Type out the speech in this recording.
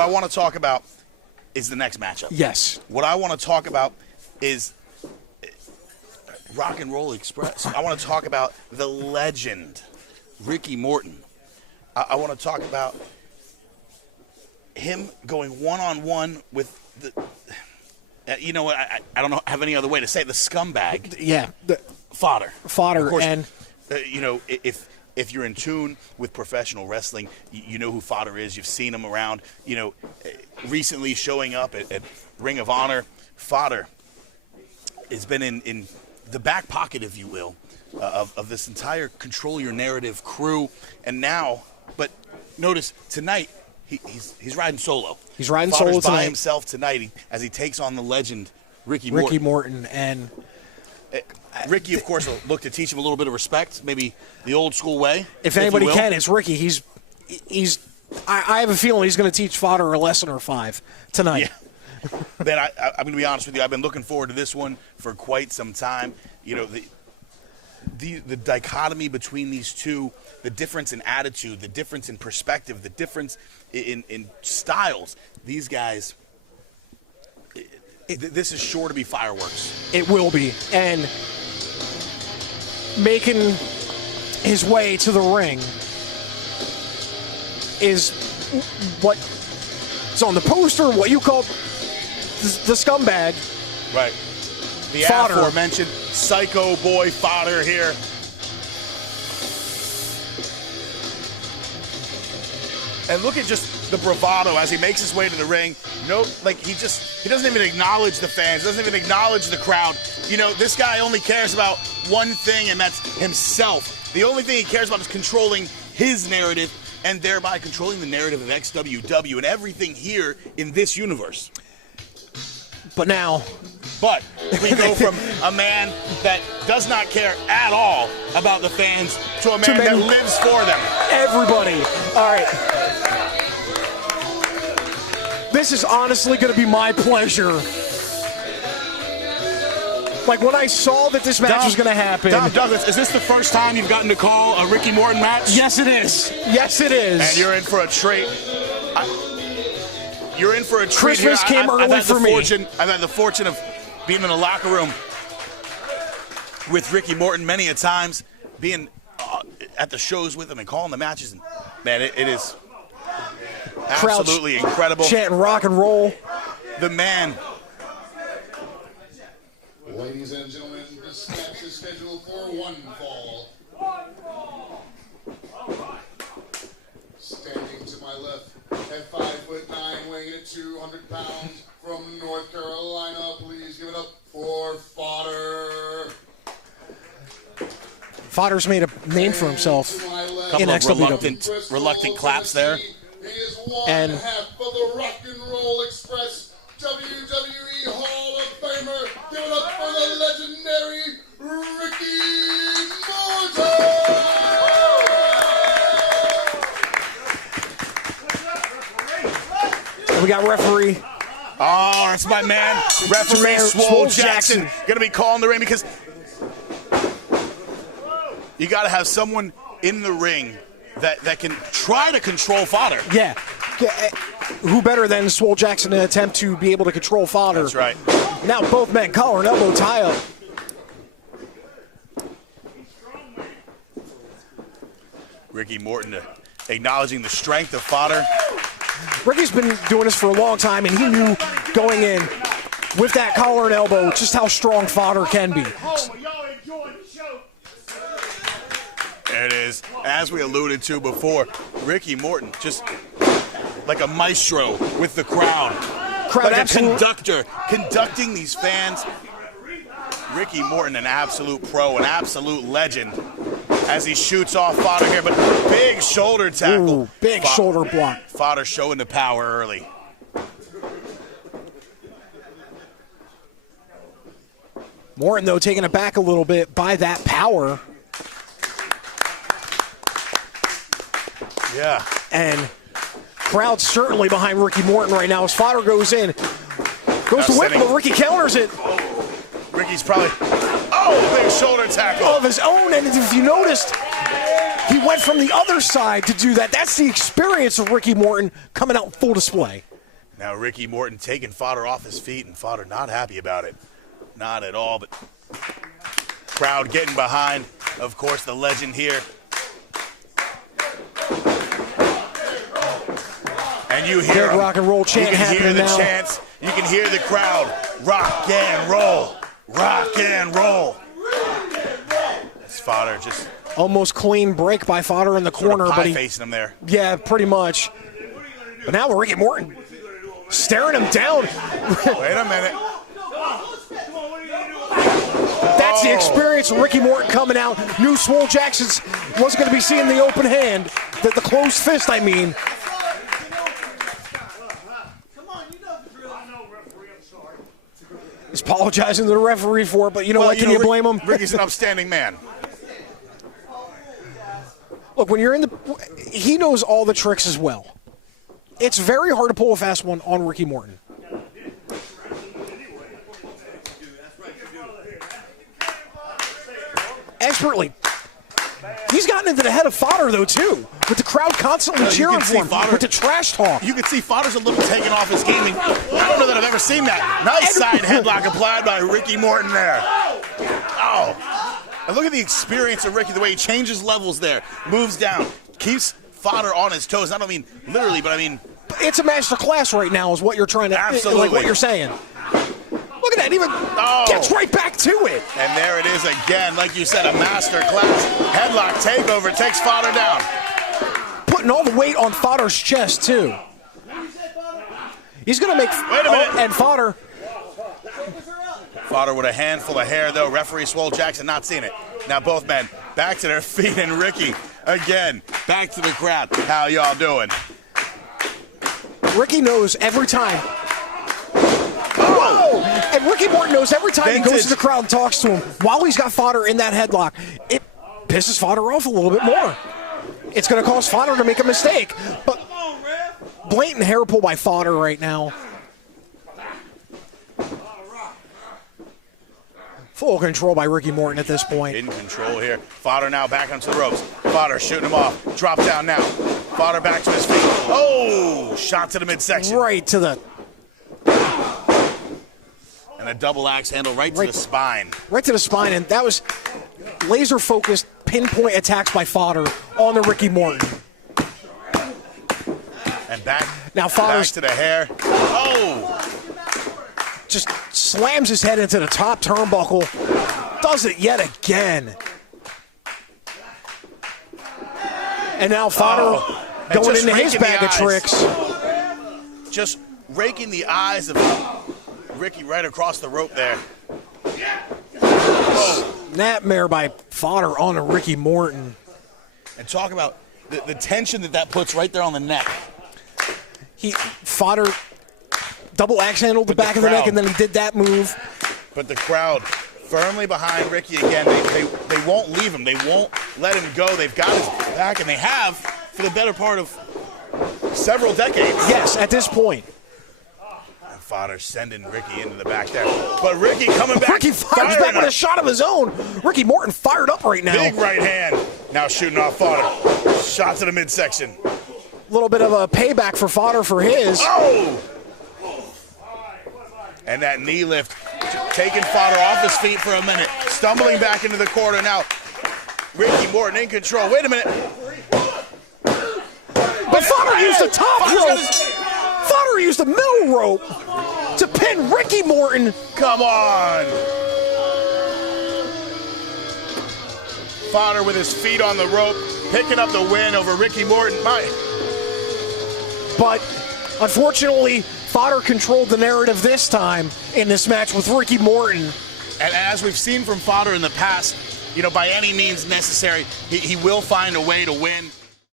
what I want to talk about is the next matchup. Yes. What I want to talk about is Rock and Roll Express. I want to talk about the legend, Ricky Morton. I want to talk about him going one-on-one with the, you know what, I don't know, have any other way to say it, the scumbag. Yeah. Fodder. Fodder. Of course, and you know, if you're in tune with professional wrestling, you know who Fodder is. You've seen him around, you know, recently showing up at Ring of Honor. Fodder has been in the back pocket, if you will, of this entire Control Your Narrative crew. And now, but notice, tonight, he's riding solo. He's riding Fodder's solo tonight. by himself tonight as he takes on the legend, Ricky Morton. And Ricky, of course, will look to teach him a little bit of respect, maybe the old school way. If anybody can, it's Ricky. He's. I have a feeling he's going to teach Fodder a lesson or five tonight. Yeah. Man, I'm going to be honest with you. I've been looking forward to this one for quite some time. You know, the dichotomy between these two, the difference in attitude, the difference in perspective, the difference in styles. These guys, this is sure to be fireworks. It will be. And making his way to the ring is what is on the poster, what you call the scumbag. Right. The Fodder. aforementioned psycho boy Fodder here. And look at just the bravado as he makes his way to the ring. No, like he doesn't even acknowledge the fans, doesn't even acknowledge the crowd. You know, this guy only cares about one thing, and that's himself. The only thing he cares about is controlling his narrative and thereby controlling the narrative of XWW and everything here in this universe. But we go from a man that does not care at all about the fans to a man that lives for them. Everybody. All right. This is honestly going to be my pleasure. Like, when I saw that this match was going to happen. Dom Douglas, is this the first time you've gotten to call a Ricky Morton match? Yes, it is. Yes, it is. And you're in for a treat. You're in for a treat. Christmas here. came early for me. I've had the fortune of being in the locker room with Ricky Morton many a times, being at the shows with him and calling the matches. And man, it is absolutely incredible. Chanting rock and roll. The man. Ladies and gentlemen, this match is scheduled for one fall. Standing to my left at 5'9", weighing at 200 pounds from North Carolina. Please give it up for Fodder. Fodder's made a name for himself in XWW. Reluctant claps there. He is one half of the Rock and Roll Express WWE Hall of Famer. Give it up for the legendary Ricky Morton. We got referee. Oh, that's my man, referee Swole Jackson. Going to be calling the ring because you got to have someone in the ring that can try to control Fodder. Yeah. Who better than Swole Jackson to attempt to be able to control Fodder? That's right. Now both men, collar and elbow tie up. Ricky Morton acknowledging the strength of Fodder. Ricky's been doing this for a long time, and he knew going in with that collar and elbow just how strong Fodder can be. There it is. As we alluded to before, Ricky Morton just like a maestro with the crowd. Like a conductor, conducting these fans. Ricky Morton, an absolute pro, an absolute legend as he shoots off Fodder here, but big shoulder tackle. Ooh, big shoulder block. Fodder showing the power early. Morton, though, taken aback a little bit by that power. Yeah. And crowd certainly behind Ricky Morton right now as Fodder goes in. Goes to whip, but Ricky counters it. Ricky's probably, big shoulder tackle. Of his own, and if you noticed, he went from the other side to do that. That's the experience of Ricky Morton coming out in full display. Now Ricky Morton taking Fodder off his feet, and Fodder not happy about it. Not at all, but crowd getting behind. Of course, the legend here. And you hear big rock and roll chant happening now. You can hear the chants. You can hear the crowd. Rock and roll. Rock and roll. That's Fodder just almost clean break by Fodder in the corner, but he facing him there. Yeah, pretty much. But now Ricky Morton staring him down. Wait a minute. That's the experience of Ricky Morton coming out. Knew Swole Jackson's wasn't going to be seeing the open hand, the closed fist, I mean. He's apologizing to the referee for it, but you know what? Can you blame him? Ricky's an upstanding man. Look, when you're in the... He knows all the tricks as well. It's very hard to pull a fast one on Ricky Morton. Expertly. He's gotten into the head of Fodder, though, too, with the crowd constantly cheering for him, with the trash talk. You can see Fodder's a little taken off his game. I don't know that I've ever seen that. Nice side headlock applied by Ricky Morton there. Oh. And look at the experience of Ricky, the way he changes levels there, moves down, keeps Fodder on his toes. I don't mean literally, but I mean... It's a master class right now is what you're trying to... Absolutely. Like what you're saying. Look at that, even gets right back to it. And there it is again, like you said, a master class. Headlock takeover, takes Fodder down. Putting all the weight on Fodder's chest, too. He's going to make... Wait a minute. And Fodder... Fodder with a handful of hair, though. Referee Swole Jackson not seeing it. Now both men back to their feet, and Ricky, again, back to the crowd. How y'all doing? Ricky knows every time. Whoa! And Ricky Morton knows every time he goes to the crowd and talks to him, while he's got Fodder in that headlock, it pisses Fodder off a little bit more. It's going to cause Fodder to make a mistake. But blatant hair pull by Fodder right now. Full control by Ricky Morton at this point. In control here. Fodder now back onto the ropes. Fodder shooting him off. Drop down now. Fodder back to his feet. Oh! Shot to the midsection. Right to the... And a double axe handle right to the spine. Right to the spine, and that was laser-focused, pinpoint attacks by Fodder on the Ricky Morton. And back, now Fodder's back to the hair. Oh! Just slams his head into the top turnbuckle. Does it yet again. And now Fodder going into his bag of tricks. Just raking the eyes of Ricky right across the rope there. Snapmare by Fodder on a Ricky Morton. And talk about the tension that puts right there on the neck. Fodder double axe handled the back of the neck, and then he did that move. But the crowd firmly behind Ricky again. They won't leave him. They won't let him go. They've got his back, and they have for the better part of several decades. Yes, at this point. And Fodder sending Ricky into the back there. But Ricky coming back. Ricky fires back with a shot of his own. Ricky Morton fired up right now. Big right hand. Now shooting off Fodder. Shot to the midsection. A little bit of a payback for Fodder for his. Oh! And that knee lift, taking Fodder off his feet for a minute, stumbling back into the corner. Now, Ricky Morton in control. Wait a minute. But Fodder used the top rope. Fodder used the middle rope to pin Ricky Morton. Come on. Fodder with his feet on the rope, picking up the win over Ricky Morton. But unfortunately, Fodder controlled the narrative this time in this match with Ricky Morton. And as we've seen from Fodder in the past, by any means necessary, he will find a way to win.